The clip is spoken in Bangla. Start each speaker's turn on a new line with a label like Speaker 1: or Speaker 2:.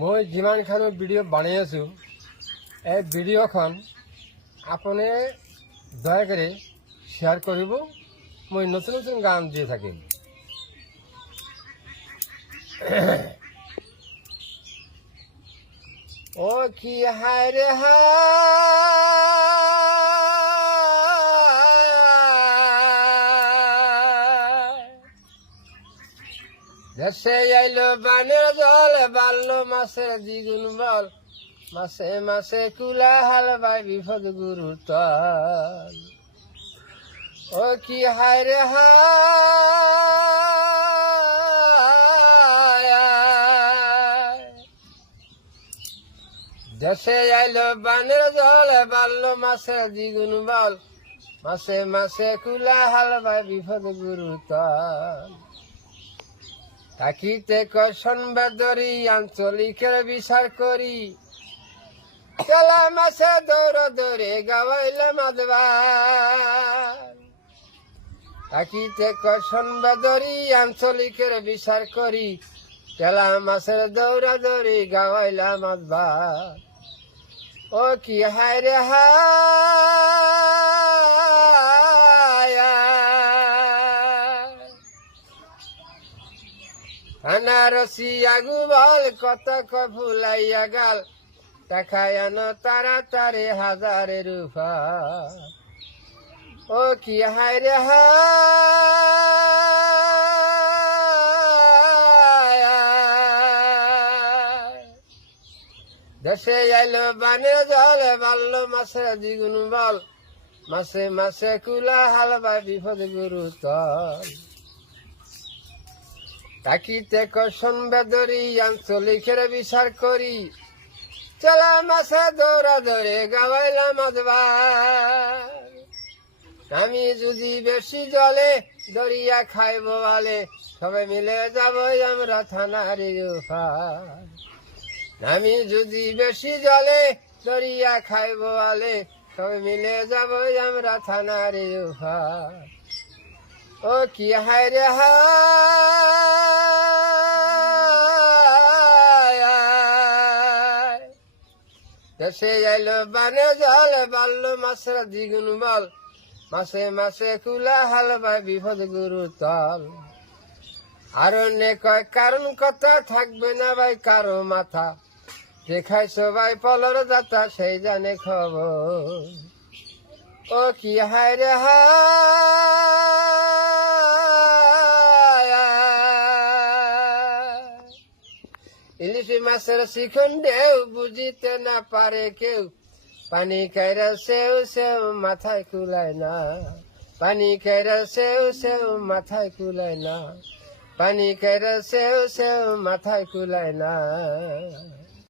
Speaker 1: মই যিমানখানো ভিডিঅ' বানাই আছোঁ, এই ভিডিঅ'খন আপুনি দয়া কৰি শ্বেয়াৰ কৰিব, মই নতুন নতুন গান দিয়ে থাকিম। ও কি হায় রে হায়! দেশে আইলো বানের জল বাল্লো মাসে দ্বিগুণ বল মাসে মাসে কুলা হাল বাই বিপদ গুরু তল। ও কি হায় রে দেশে আইলো বানের জল বাল্লো মাসে দ্বিগুণ বল মাসে মাসে কুলা হাল বাই বিপদ গুরু তল। থাকিতে কষণ বেদরি আঞ্চলিকের বিচার করি। মাসে দৌড় দৌড়ে গাওয়াইলে মাদবার। থাকিতে কষণ বেদরি আঞ্চলিকের বিচার করি। চলা মাসের দৌড়া দৌড়ি গাওয়াইলা মাদবার। ও কি হায় রে হায়? আনারসি আগু বল কত ফুলাইয়া গাল। দেখায় আনো তারা তারে হাজারে রূপা। ও কি হায় রে দেশে আইলো বানে জল, বাল্য মাসে দ্বিগুণ বল। মাসে মাসে কুলা হালবা বিপদ গুরু তল তাকিতে কষণ বেদরি, আঞ্চলিকের বিচার করি। চলা মাসে দৌড়া ধরে গাওয়াইলাম আমি যদি বেশি জলে দরিয়া খাইব বলে সবাই মিলে যাব আমরা থানার আমি যদি বেশি জলে দরিয়া খাইব বলে সবাই মিলে যাব আমরা থানার ও কি হায় রে দেশে আইলো বানে জল, বাল্য মাসরা দ্বিগুণ বল। মাসে মাসে কুলা হাল বাই বিপদ গুরু তল। আর কয়, কারণ কথা থাকবে না ভাই কারও মাথা? দেখায় সবাই পলর দাতা সেই জানে খবর। ও কি হায় রে হায় ইলিশ মাছের শিখন ঢেউ বুঝিতে না পারে কেউ। পানি খাইরা সেও সেও মাথায় কুলায় না। পানি খাইরা সেও সেও মাথায় কুলায় না। পানি খাইরা সেও সেও মাথায় কুলায় না।